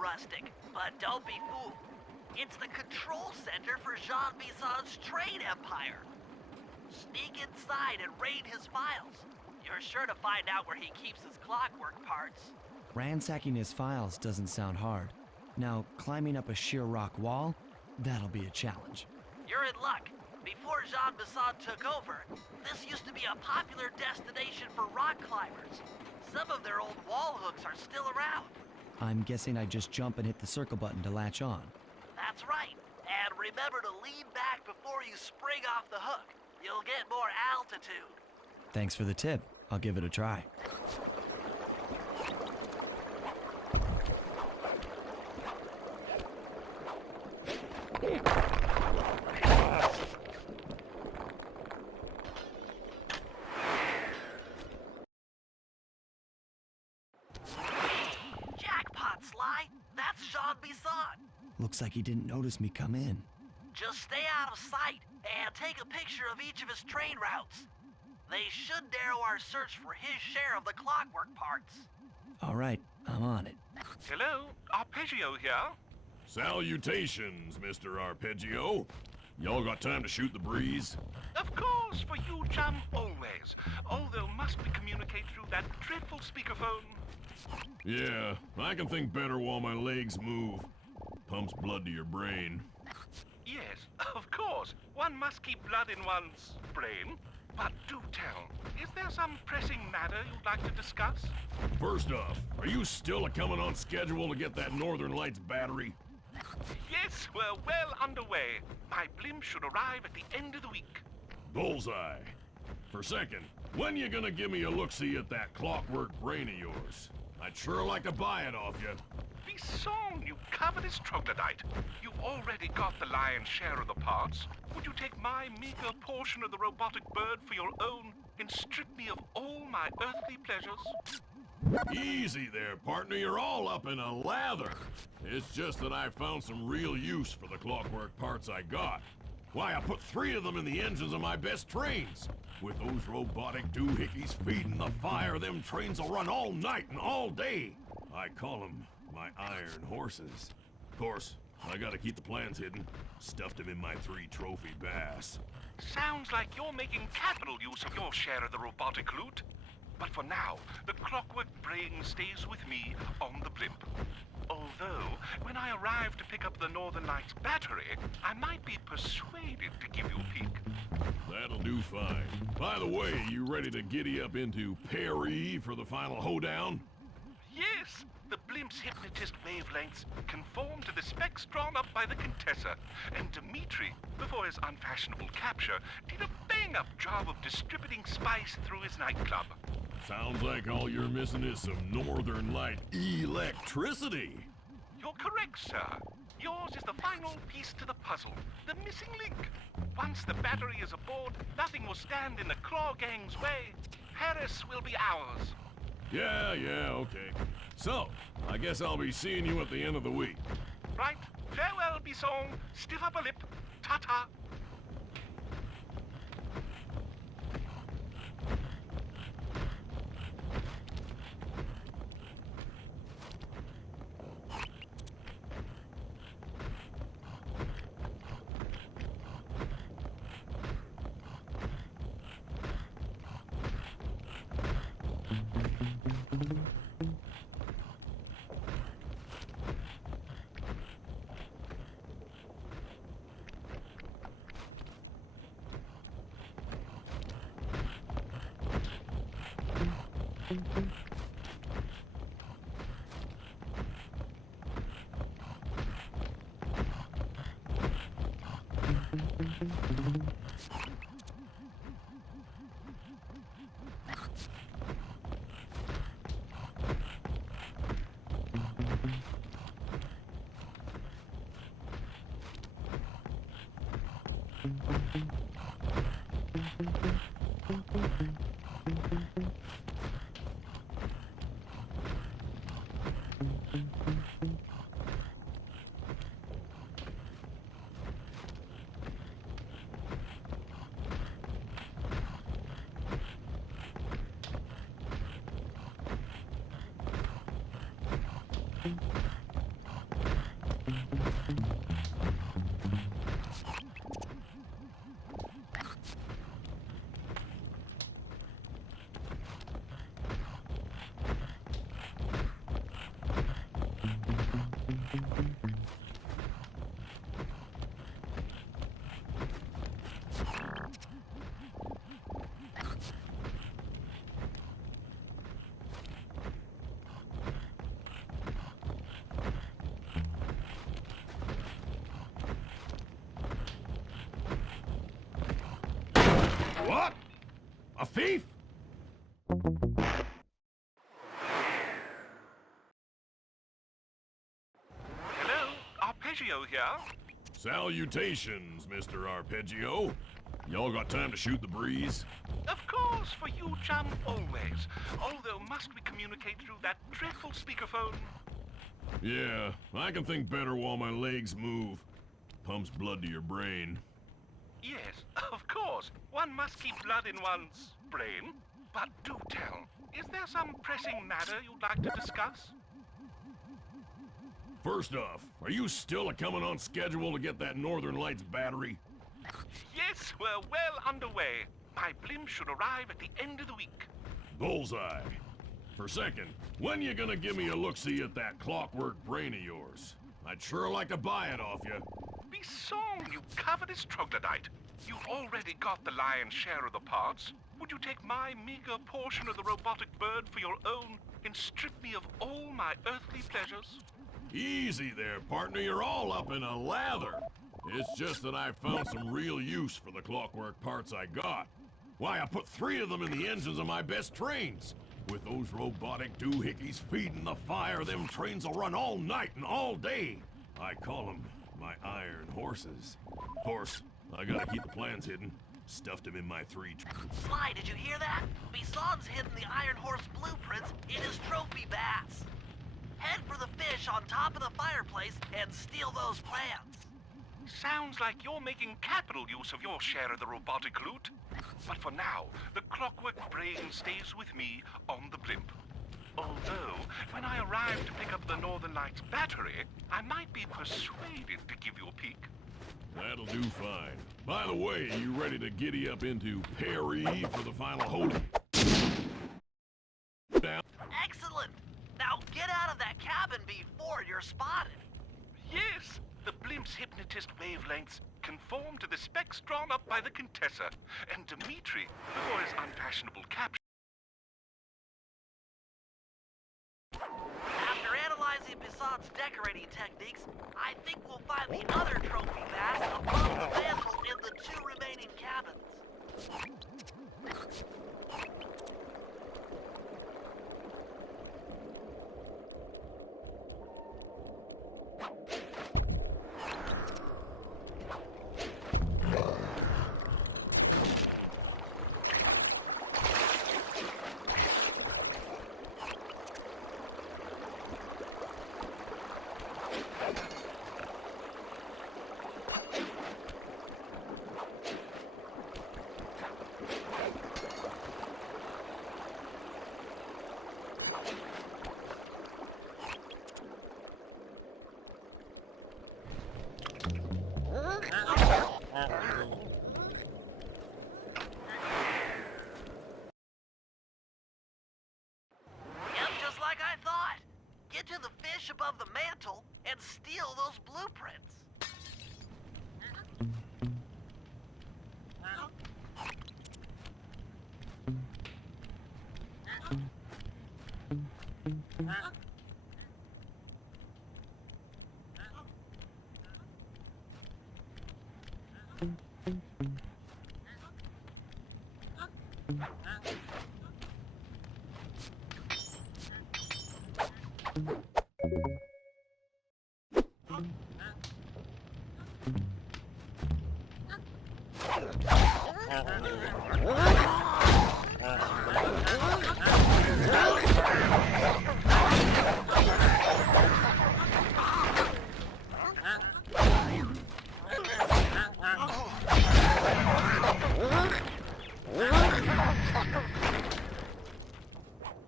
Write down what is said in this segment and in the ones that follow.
Rustic, but don't be fooled. It's the control center for Jean Bison's trade empire. Sneak inside and raid his files. You're sure to find out where he keeps his clockwork parts. Ransacking his files doesn't sound hard. Now, climbing up a sheer rock wall, that'll be a challenge. You're in luck. Before Jean Bison took over, this used to be a popular destination for rock climbers. Some of their old wall hooks are still around. I'm guessing I just jump and hit the circle button to latch on. That's right. And remember to lean back before you spring off the hook. You'll get more altitude. Thanks for the tip. I'll give it a try. Jackpot, Sly! That's Jean Bison! Looks like he didn't notice me come in. Just stay out of sight and take a picture of each of his trade routes. They should narrow our search for his share of the clockwork parts. All right, I'm on it. Hello, Arpeggio here. Salutations, Mr. Arpeggio. Y'all got time to shoot the breeze? Of course, for you, chum, always. Although must we communicate through that dreadful speakerphone? Yeah, I can think better while my legs move. Pumps blood to your brain. Yes, of course. One must keep blood in one's brain. But do tell, is there some pressing matter you'd like to discuss? First off, are you still a-coming on schedule to get that Northern Lights battery? Yes, we're well underway. My blimp should arrive at the end of the week. Bullseye. For second, when you gonna give me a look-see at that clockwork brain of yours? I'd sure like to buy it off you. Bison, you covetous troglodyte. You've already got the lion's share of the parts. Would you take my meager portion of the robotic bird for your own and strip me of all my earthly pleasures? Easy there, partner. You're all up in a lather. It's just that I found some real use for the clockwork parts I got. Why, I put 3 of them in the engines of my best trains. With those robotic doohickeys feeding the fire, them trains will run all night and all day. I call them my iron horses. Of course, I gotta keep the plans hidden. Stuffed them in my 3 trophy bass. Sounds like you're making capital use of your share of the robotic loot. But for now, the clockwork brain stays with me on the blimp. Although, when I arrive to pick up the Northern Lights battery, I might be persuaded to give you a peek. That'll do fine. By the way, you ready to giddy up into Paris for the final hoedown? Yes, the blimp's hypnotist wavelengths conform to the specs drawn up by the Contessa, and Dmitri, before his unfashionable capture, did a bang-up job of distributing spice through his nightclub. Sounds like all you're missing is some Northern Light electricity. You're correct, sir. Yours is the final piece to the puzzle, the missing link. Once the battery is aboard, nothing will stand in the Claw Gang's way. Paris will be ours. Yeah, okay. So, I guess I'll be seeing you at the end of the week. Right. Farewell, Bison. Stiff upper lip. Ta-ta. What? A thief? Hello, Arpeggio here. Salutations, Mr. Arpeggio. Y'all got time to shoot the breeze? Of course, for you, chum, always. Although, must we communicate through that dreadful speakerphone? Yeah, I can think better while my legs move. Pumps blood to your brain. Yes, of course. One must keep blood in one's brain. But do tell, is there some pressing matter you'd like to discuss? First off, are you still coming on schedule to get that Northern Lights battery? Yes, we're well underway. My blimp should arrive at the end of the week. Bullseye. For second, when you gonna give me a look-see at that clockwork brain of yours? I'd sure like to buy it off you. Be song, you covetous troglodyte. You've already got the lion's share of the parts. Would you take my meager portion of the robotic bird for your own and strip me of all my earthly pleasures? Easy there, partner. You're all up in a lather. It's just that I found some real use for the clockwork parts I got. Why, I put 3 of them in the engines of my best trains. With those robotic doohickeys feeding the fire, them trains will run all night and all day. I call them my iron horses. Of course, I gotta keep the plans hidden. Stuffed them in my 3 Sly, did you hear that? Bison's hidden the Iron Horse blueprints in his trophy bats. Head for the fish on top of the fireplace and steal those plans. Sounds like you're making capital use of your share of the robotic loot. But for now, the clockwork brain stays with me on the blimp. Although, when I arrive to pick up the Northern Lights battery, I might be persuaded to give you a peek. That'll do fine. By the way, you ready to giddy up into Perry for the final hold? Down. Excellent! Now get out of that cabin before you're spotted. Yes, the blimp's hypnotist wavelengths conform to the specs drawn up by the Contessa, and Dmitri, before his unfashionable capture. After analyzing Bison's decorating techniques, I think we'll find the other trophy bats above the mantle in the 2 remaining cabins. Yep, just like I thought. Get to the fish above the mantle and steal those blueprints.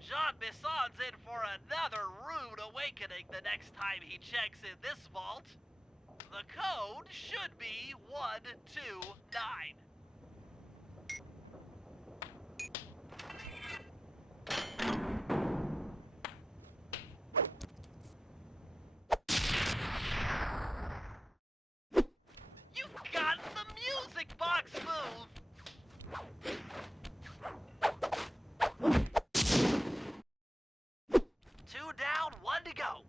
Jean Bisson's in for another rude awakening the next time he checks in this vault. The code should be 129. You've gotten the music box move! Two down, one to go.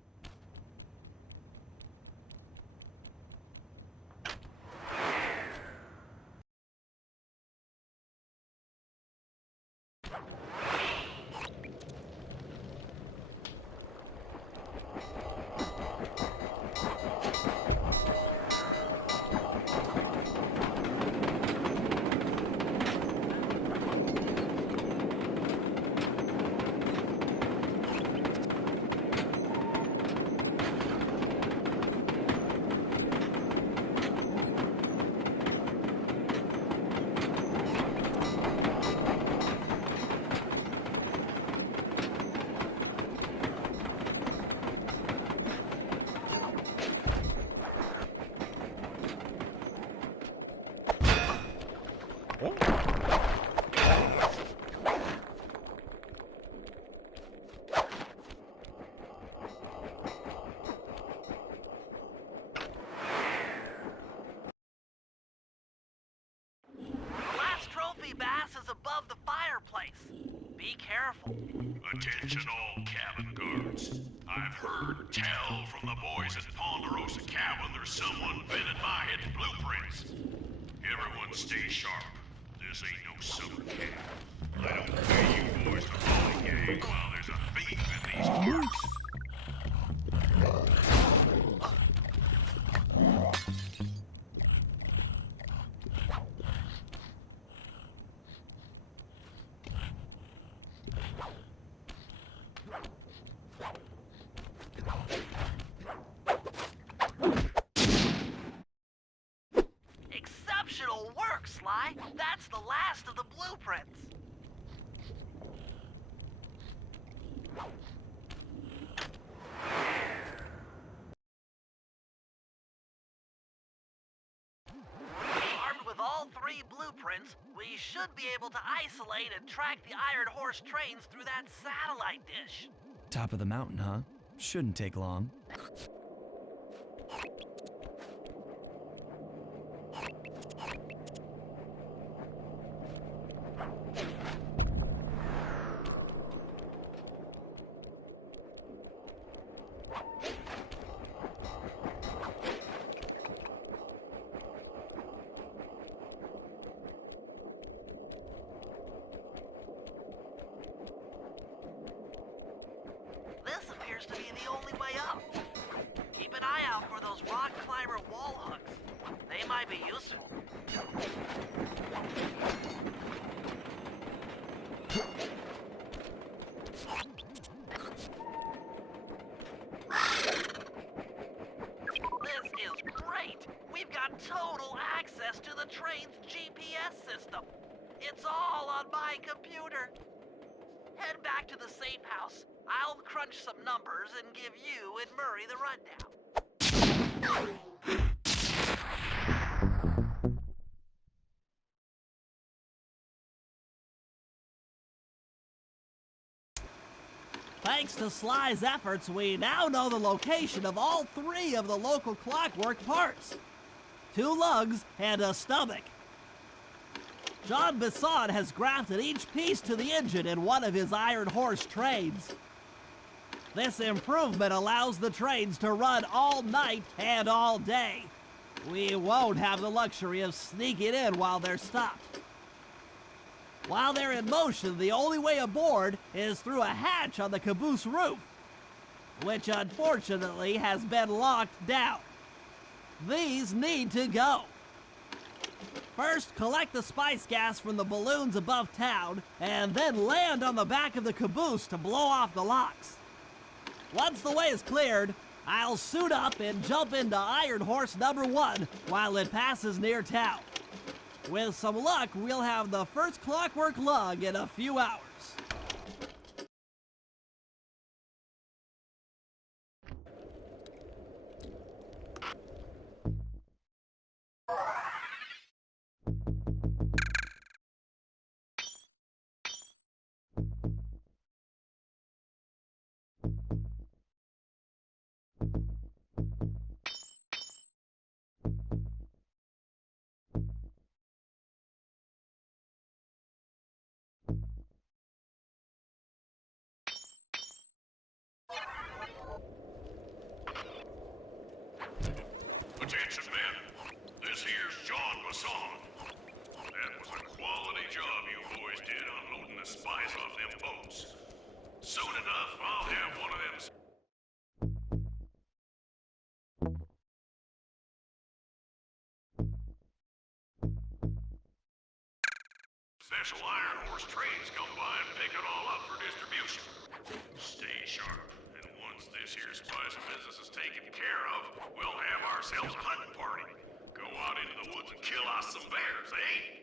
Bass is above the fireplace. Be careful. Attention all cabin guards. I've heard tell from the boys at Ponderosa Cabin there's someone been in my head's blueprints. Everyone stay sharp. This ain't no summer camp. I don't pay you boys to lollygag while there's a thief in these parts. Exceptional work, Sly. That's the last of the blueprints. Armed with all three blueprints, we should be able to isolate and track the Iron Horse trains through that satellite dish. Top of the mountain, huh? Shouldn't take long. This appears to be the only way up. Keep an eye out for those rock climber wall hooks. They might be useful. This is great! We've got total access to the train's GPS system. It's all on my computer. Head back to the safe house. I'll crunch some numbers and give you and Murray the rundown. Thanks to Sly's efforts, we now know the location of all three of the local clockwork parts. 2 lugs and a stomach. Jean Bisson has grafted each piece to the engine in one of his Iron Horse trains. This improvement allows the trains to run all night and all day. We won't have the luxury of sneaking in while they're stopped. While they're in motion, the only way aboard is through a hatch on the caboose roof, which unfortunately has been locked down. These need to go. First, collect the spice gas from the balloons above town, and then land on the back of the caboose to blow off the locks. Once the way is cleared, I'll suit up and jump into Iron Horse number 1 while it passes near town. With some luck, we'll have the first clockwork lug in a few hours. Attention, men. This here's John Masson. That was a quality job you boys did unloading the spice off them boats. Soon enough, I'll have one of them special Iron Horse trains come by and pick it all up for distribution. Stay sharp, and once this here spice business is taken care of, we'll have ourselves a hunting party. Go out into the woods and kill us some bears, eh?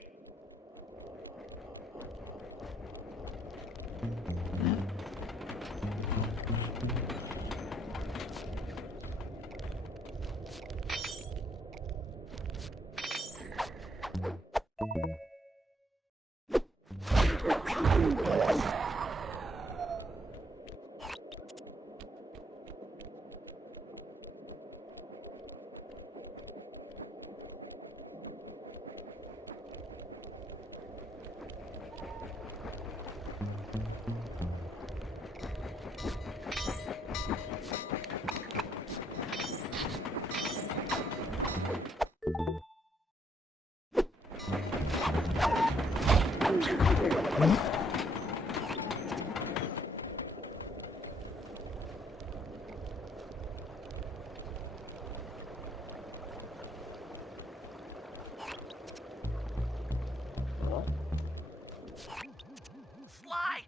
Sly,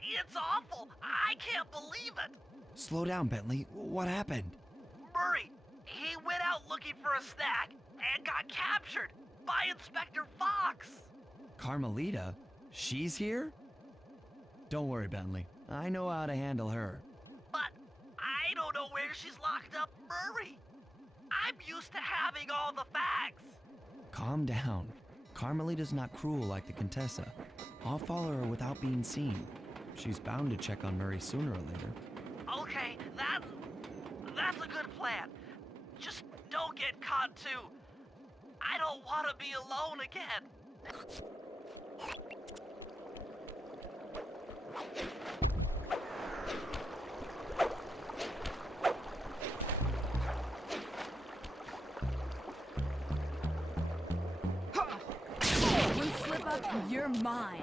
it's awful. I can't believe it. Slow down, Bentley. What happened? Murray, he went out looking for a snack and got captured by Inspector Fox. Carmelita? She's here? Don't worry, Bentley. I know how to handle her. But I don't know where she's locked up, Murray. I'm used to having all the facts. Calm down. Carmelita's not cruel like the Contessa. I'll follow her without being seen. She's bound to check on Murray sooner or later. Okay, that's a good plan. Just don't get caught too. I don't want to be alone again. One slip up and you're mine.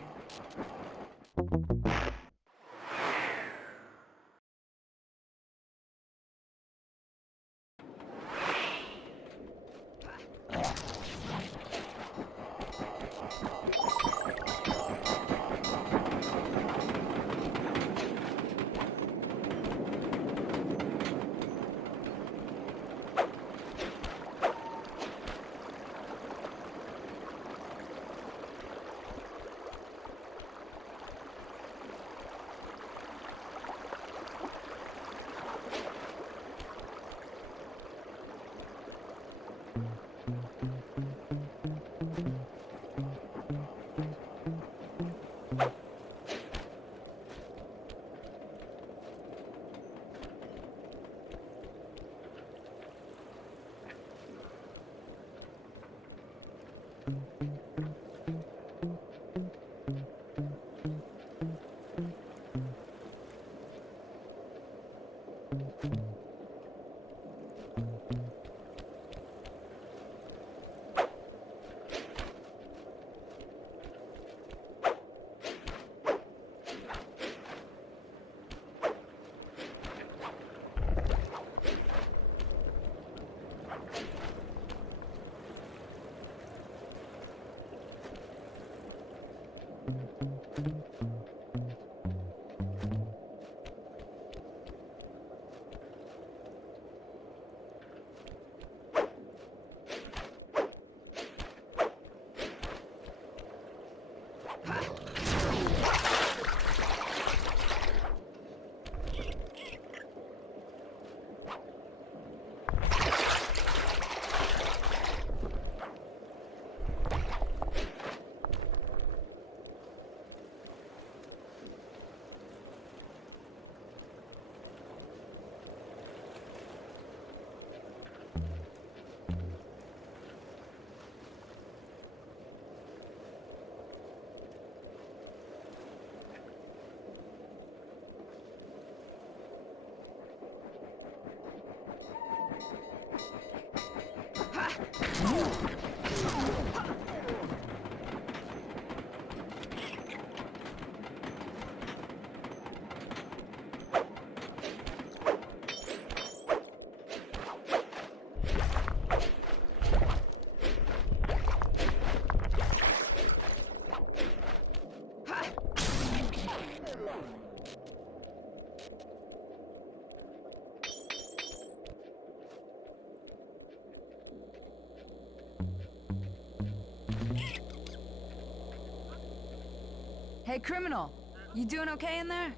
Hey, criminal. You doing okay in there?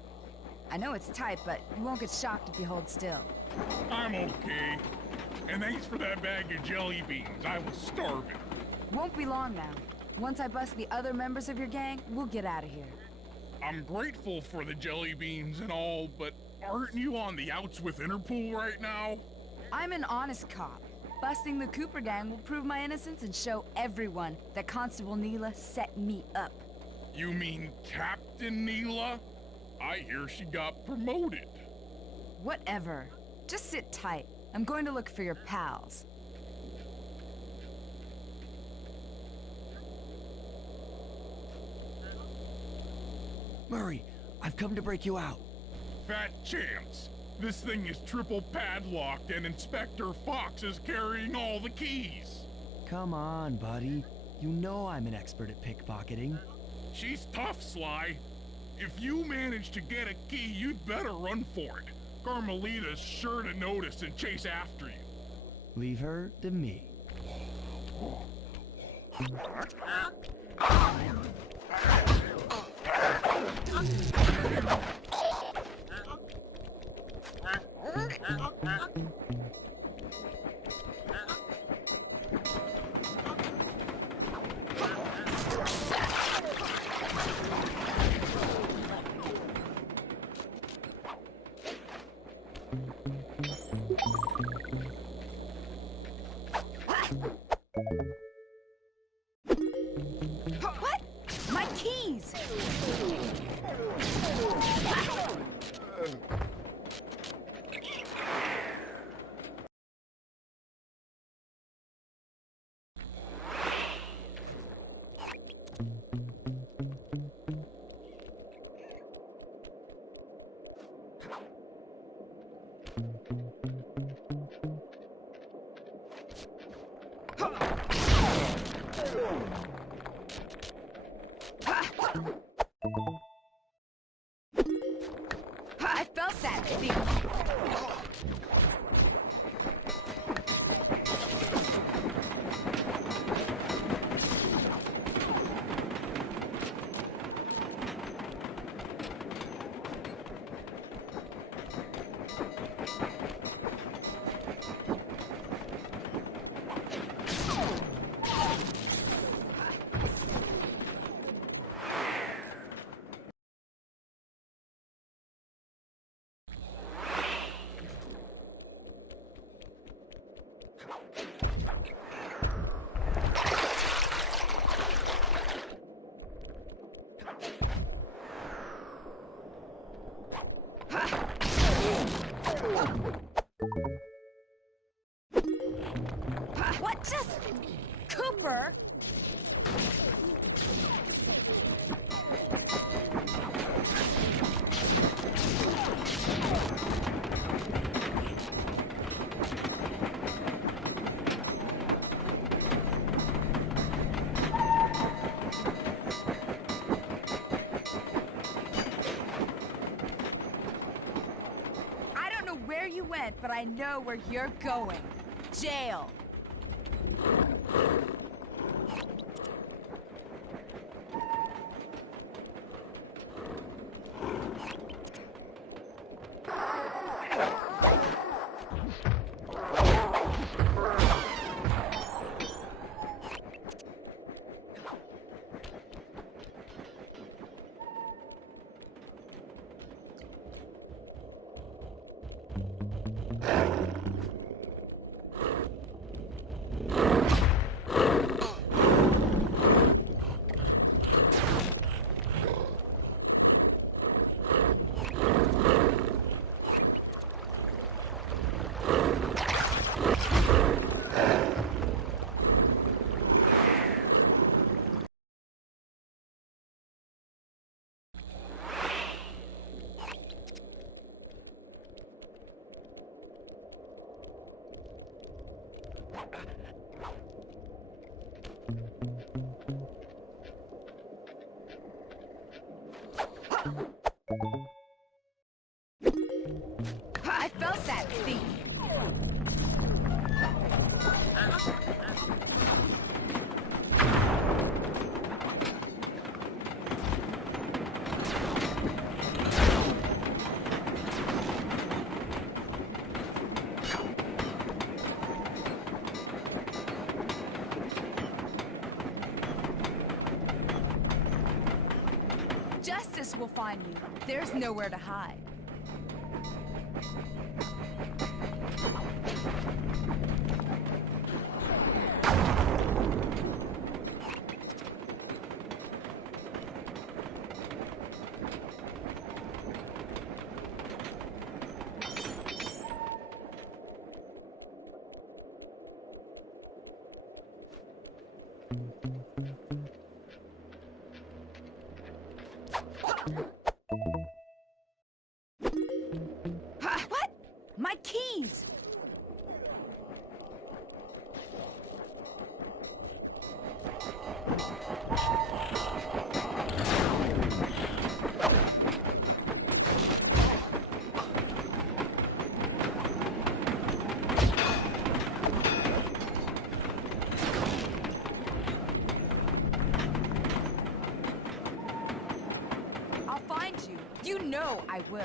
I know it's tight, but you won't get shocked if you hold still. I'm okay. And thanks for that bag of jelly beans. I was starving. Won't be long now. Once I bust the other members of your gang, we'll get out of here. I'm grateful for the jelly beans and all, but aren't you on the outs with Interpol right now? I'm an honest cop. Busting the Cooper gang will prove my innocence and show everyone that Constable Neela set me up. You mean Captain Neela? I hear she got promoted. Whatever. Just sit tight. I'm going to look for your pals. Murray, I've come to break you out. Fat chance. This thing is triple padlocked and Inspector Fox is carrying all the keys. Come on, buddy. You know I'm an expert at pickpocketing. She's tough, Sly. If you manage to get a key, you'd better run for it. Carmelita's sure to notice and chase after you. Leave her to me. What? My keys! I felt that thing. What just... Cooper? I don't know where you went, but I know where you're going. Jail. I felt that thing. course we'll find you. There's nowhere to hide. Ha! What? My keys! I'll find you. You know I will.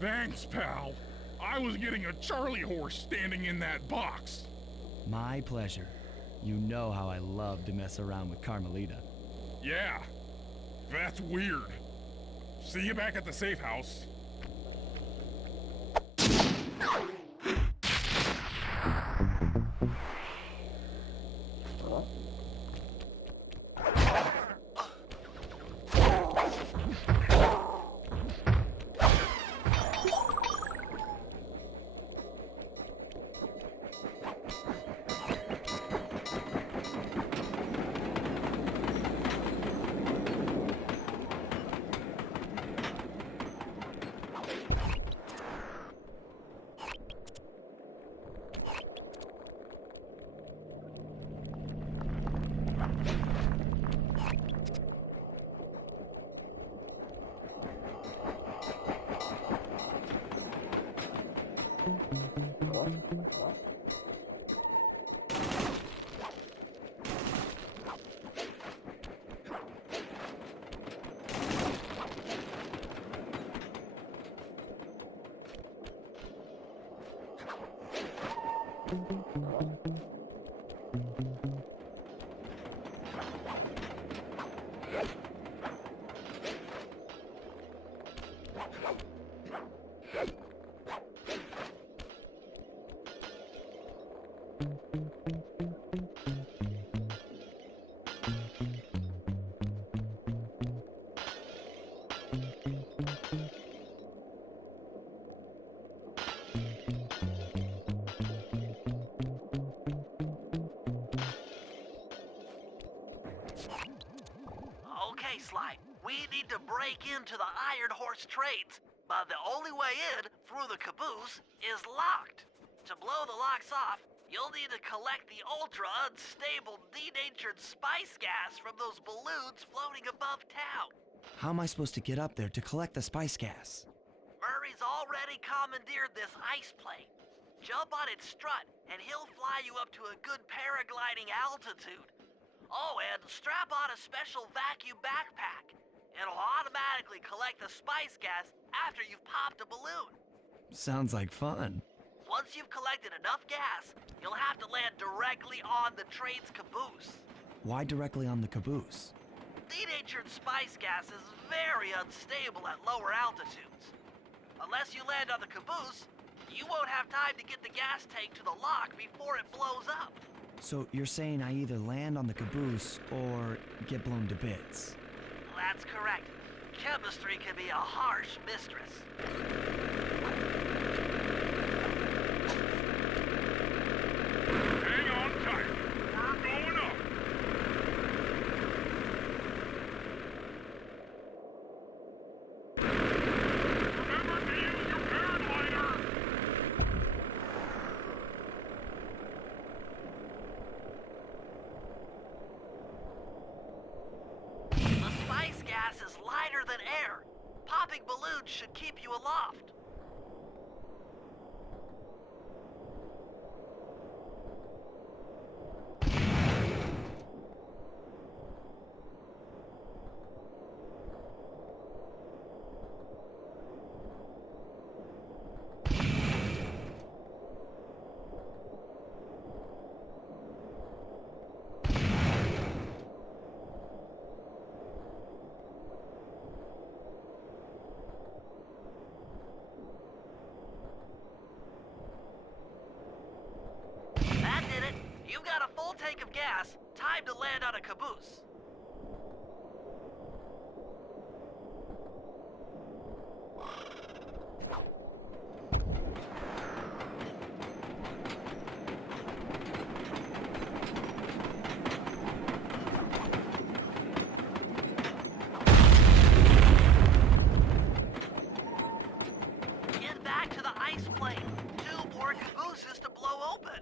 Thanks, pal. I was getting a Charlie horse standing in that box. My pleasure. You know how I love to mess around with Carmelita. Yeah, that's weird. See you back at the safe house. Okay, Sly, we need to break into the Iron Horse trades, but the only way in, through the caboose, is locked. To blow the locks off, you'll need to collect the ultra-unstable denatured spice gas from those balloons floating above town. How am I supposed to get up there to collect the spice gas? Murray's already commandeered this ice plane. Jump on its strut, and he'll fly you up to a good paragliding altitude. Oh, and strap on a special vacuum backpack. It'll automatically collect the spice gas after you've popped a balloon. Sounds like fun. Once you've collected enough gas, you'll have to land directly on the train's caboose. Why directly on the caboose? Denatured spice gas is very unstable at lower altitudes. Unless you land on the caboose, you won't have time to get the gas tank to the lock before it blows up. So you're saying I either land on the caboose or get blown to bits? That's correct. Chemistry can be a harsh mistress. Hang on tight. We're going up. tank of gas. Time to land on a caboose. Get back to the ice plane. 2 more cabooses to blow open.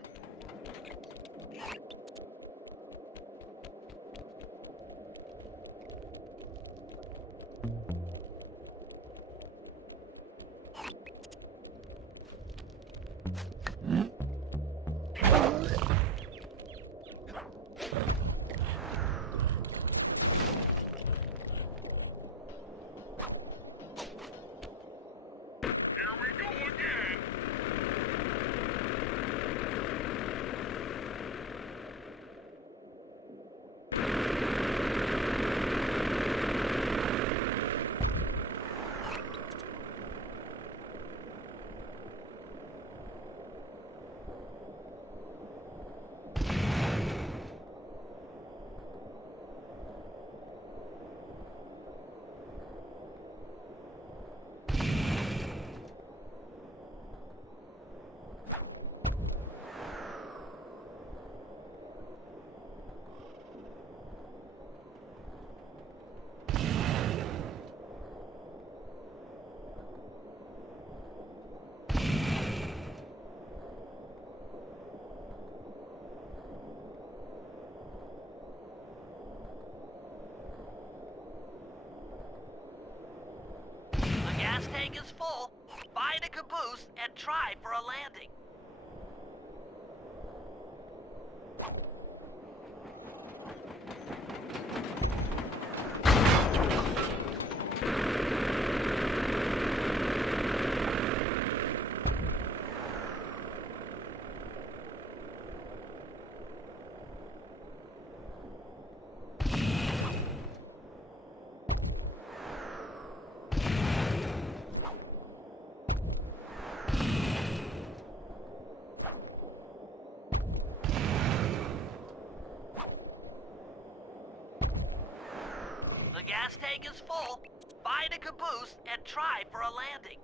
Here we go again. The gas tank is full. Find a caboose and try for a landing. The gas tank is full. Find a caboose and try for a landing.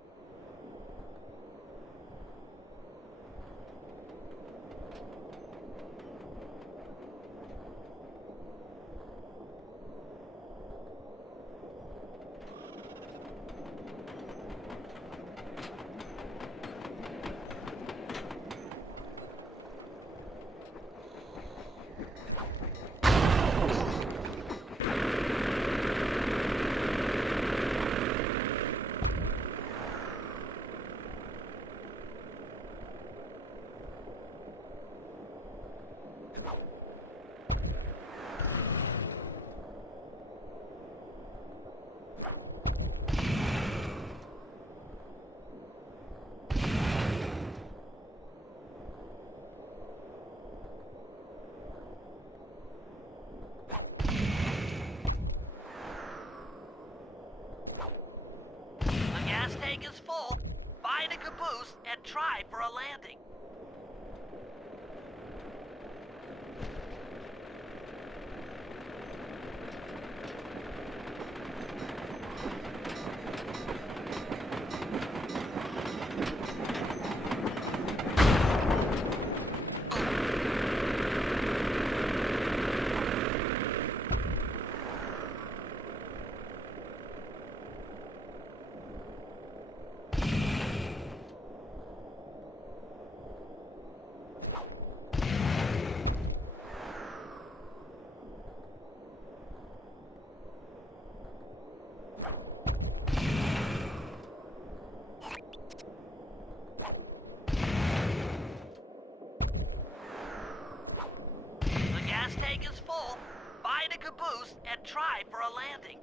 The gas tank is full. Find a caboose and try for a landing. The gas tank is full. Find a caboose and try for a landing.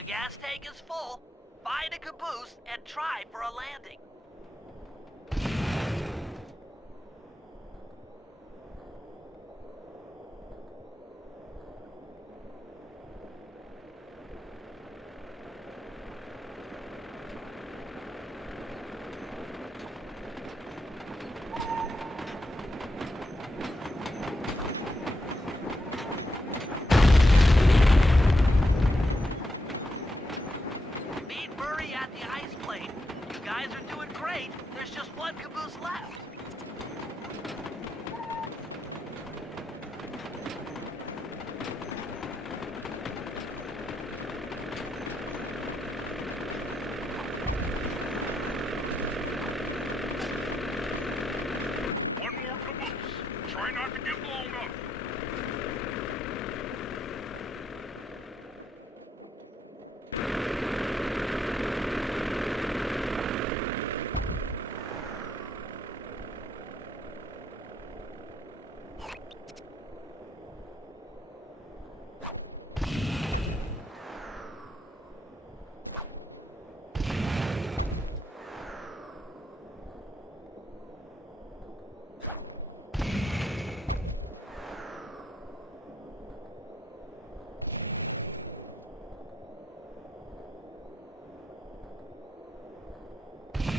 The gas tank is full. Find a caboose and try for a landing. Meet Murray at the ice plate. You guys are doing great. There's just one caboose left. One more caboose. Try not to get blown up.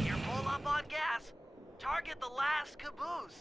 You're full up on gas. Target the last caboose.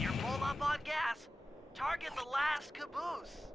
You're full up on gas. Target the last caboose.